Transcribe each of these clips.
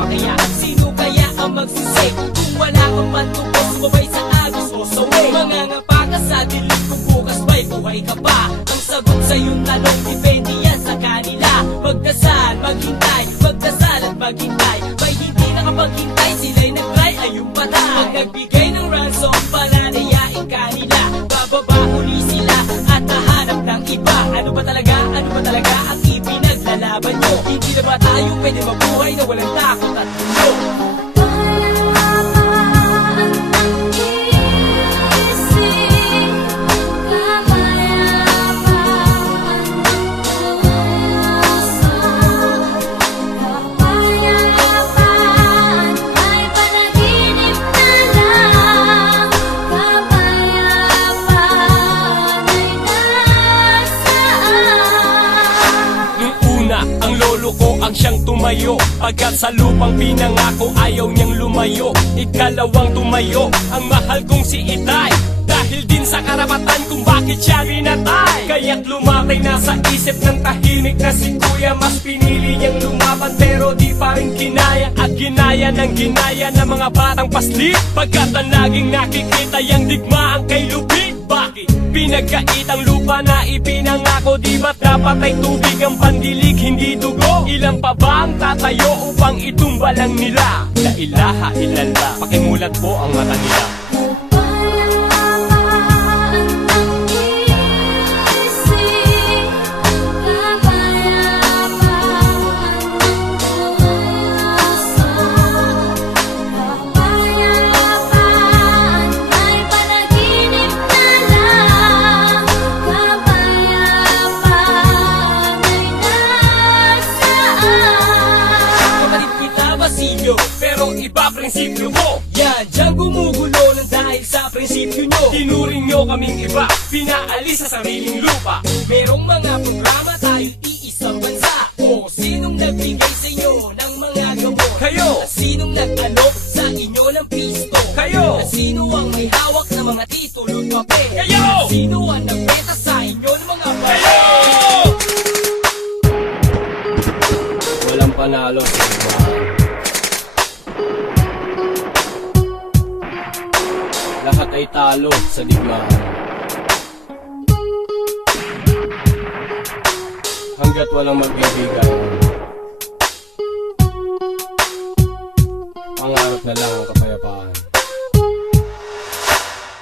pa kaya? Sino kaya ang magsisik? Kung wala kang pantubos, sumabay sa agos o sa way. Mangangapa ka sa dilim kung bukas ba'y buhay ka pa. Ang sagot sa iyong tanong, depende yan sa kanila. Magdasal, maghintay, magdasal at maghintay. May hindi nakapaghintay, sila'y nag-try ay yung pata. Pag nagbigay ng ransom, palalayain kanila. Bababa uli sila at hahanap ng iba. Ano ba talaga ang ipinaglalaban nyo? Hindi na ba tayo pwede mabuhay na walang takot at tulo? Ang siyang tumayo, pagkat sa lupang pinangako ayaw niyang lumayo. Ikalawang tumayo, ang mahal kong si Itay, dahil din sa karapatan kung bakit siya rinatay. Kaya't lumatay na sa isip ng tahimik na si Kuya. Mas pinili niyang lumaban pero di pa rin kinaya. At ginaya ng mga batang paslit, pagkat ang laging nakikita yung digmaan kay lupit. Bakit? Pinagkait ang lupa na ipinangako. Di ba't dapat ay tubig ang pandilig, hindi dugo? Ilan pa ba ang tatayo upang itumba lang nila? La ilaha illallah, pakimulat po ang mata nila. Pero iba prinsipyo ko. Yan, dyan gumugulo ng dahil sa prinsipyo nyo. Tinuring nyo kaming iba, pinaalis sa sariling lupa. Merong mga programa tayo'y iisang bansa. O sinong nagbigay sa inyo ng mga gamot? Kayo! At sinong nag-alok sa inyo ng pisto? Kayo! At sino ang may hawak ng mga titulo't papel? Kayo! At sino ang nagbeta sa inyo ng mga papel? Kayo! Walang panalo sa iba. Lahat ay talo sa digmaan. Hanggat walang magbibigay, pangarap na lang ang kapayapaan.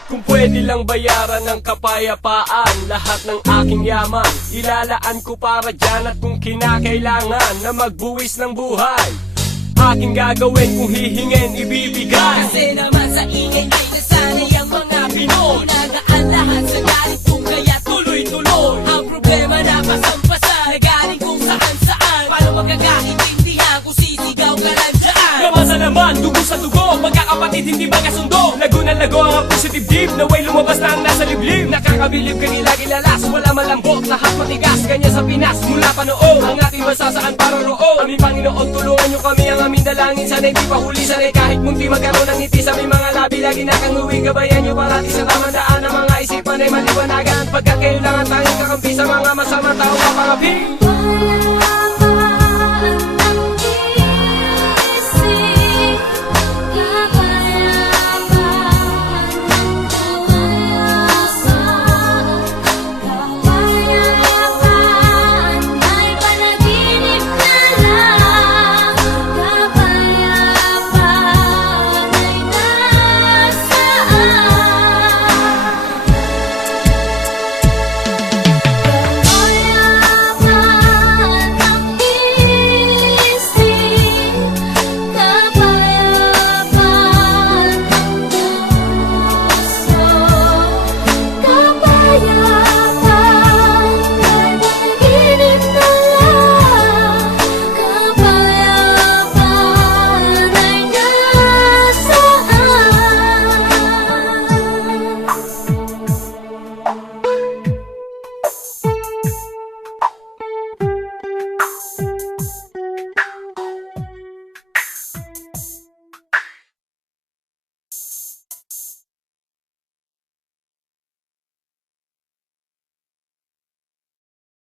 Kung pwede lang bayaran ng kapayapaan lahat ng aking yaman, ilalaan ko para dyan. At kung kinakailangan na magbuwis ng buhay, aking gagawin kung hihingin, ibibigay. Kasi naman sa ingay ay nasanay ang mga Pinoy. Nagaan lahat sa galit kung kaya tuloy-tuloy. Ang problema na pasampasan na galing kung saan-saan. Paano magkakaintindihan kung sisigaw ka lang dyan? Gamasa naman, dugo sa dugo, magkakapatid hindi magkasundo. Lago na lago ang positive deep, naway lumabas na ang nasa liblib. Nakakabilib kang ilagilalas, wala malambot, lahat matigas. Ganyan sa Pinas, mula pa noon ang ating bansa saan paroroon. Aming Panginoon, tulungan nyo kami, ang aming dalangin. Sana'y di pa huli, sana'y kahit munti magkaroon ng ngiti sa aming mga labi. Lagi na kang uwi, gabayan nyo parati sa tamang daan. Ang mga isipan ay maliwanagan, pagkat kayo lang ang tanging kakampi sa mga masamang tao kapangapi.